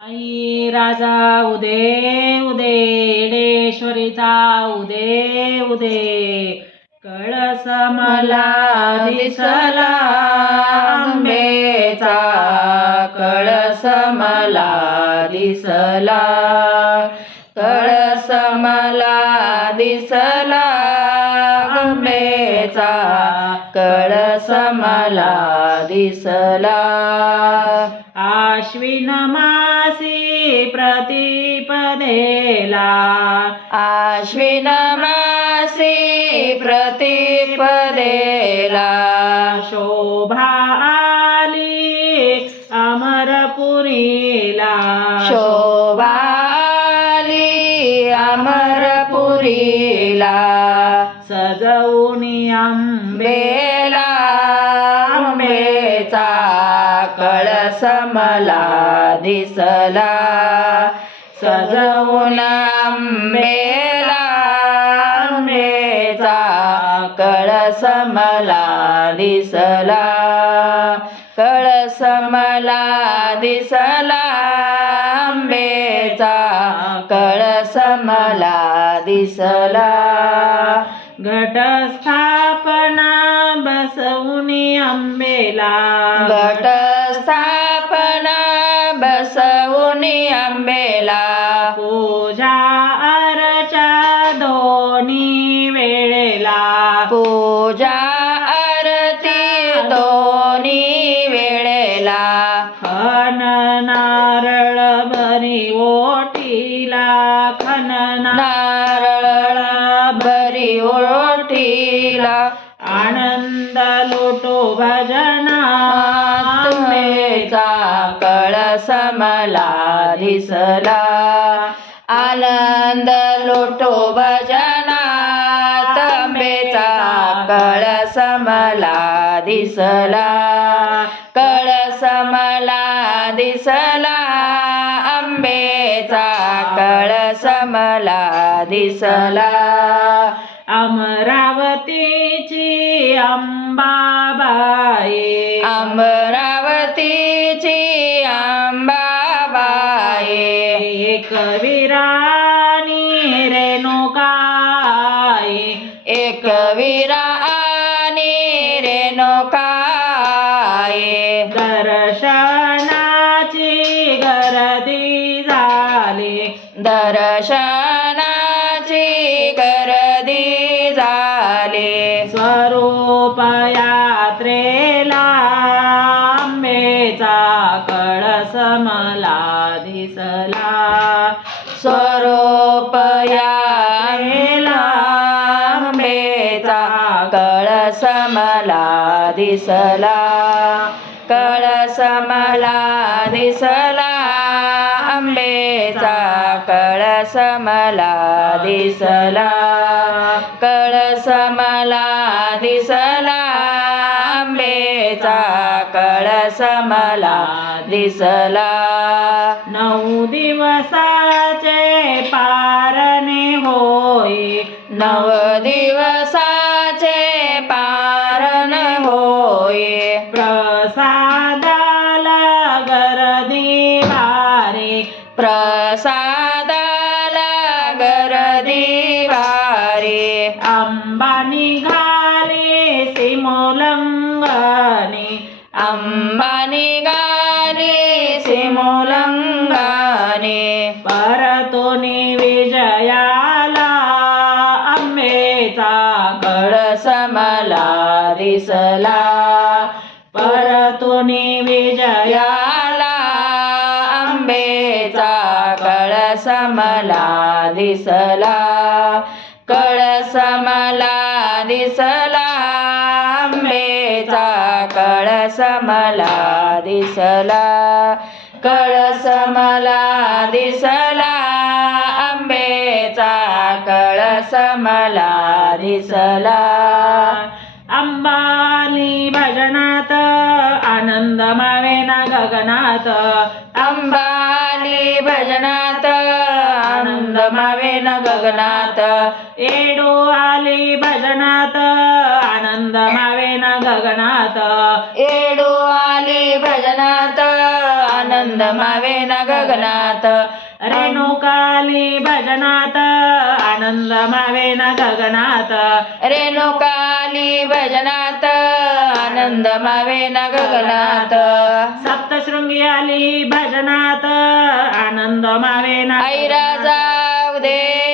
आई राजा उदे उदे येडेश्वरीचा उदे उदे कळस मला दिसला अंबेचा कळस मला दिसला कळस मला दिसला अंबेचा कळस मला दिसला आश्विन मासी प्रतिपदेला आश्विन मासी प्रतिपदेला शोभा आली अमरपुरीला शोभा आली अमरपुरीला सजवूनी अंबेला अंबेचा कळस मला दिसला सजवून अंबेला अंबेचा कळस मला दिसला कळस मला दिसला अंबेचा कळस मला दिसला घटस्थापना बसवूनी अंबेला घटस्थापना बसवूनी अंबेला पूजा अर्चा दोन्ही वेळेला पूजा आरती दोन्ही वेळेला खन नारळ भरी ओटीला खन नारळ भरी ओटीला आनंद लुटो भजनात अंबेचा कळस मला दिसला आनंद लुटो भजनात अंबेचा कळस मला दिसला कळस मला दिसला अंबेचा कळस मला दिसला अमरावतीची अंबाबाई अमरावतीची अंबाबाई एक वीरानी रेणुकाई एक वीरानी रेणुकाई दर्शनाची गर्दी झाली दर्शनाची गर्दी झाली स्वरूप यात्रेला अंबेचा कळस मला दिसला स्वरूप यात्रेला अंबेचा कळस मला दिसला कळस मला दिसला अंबेचा कळस मला दिसला कळस मला दिसला अंबेचा कळस मला दिसला 9 दिवसाचे पारणे होय 9 दिवसाचे पारण होय प्रसादाला गर्दी भारी प्रसादाला गर्दी भारी अंबा निघाली सिमोल्लंघनी अंबा निघाली सिमोल्लंघनी परतोनी विजयाला अंबेचा कळस मला दिसला परतोनी विजयाला अंबेचा कळस मला दिसला कळस मला दिसला अंबेचा कळस मला दिसला कळस मला दिसला अंबेचा कळस मला दिसला अंबाली भजनात आनंद मावेना गगनात अंबाली भजनात आनंद मावेना गगनात येडो आली भजनात आनंद मावेना गगनात येडो आली भजनात आनंद आनंद मावेना गगनात रेणुकाली भजनात आनंद मावेना गगनात रेणुकाली भजनात आनंद मावेना गगनात सप्तशृंगी आली भजनात आनंद मावेना आई राजा उदे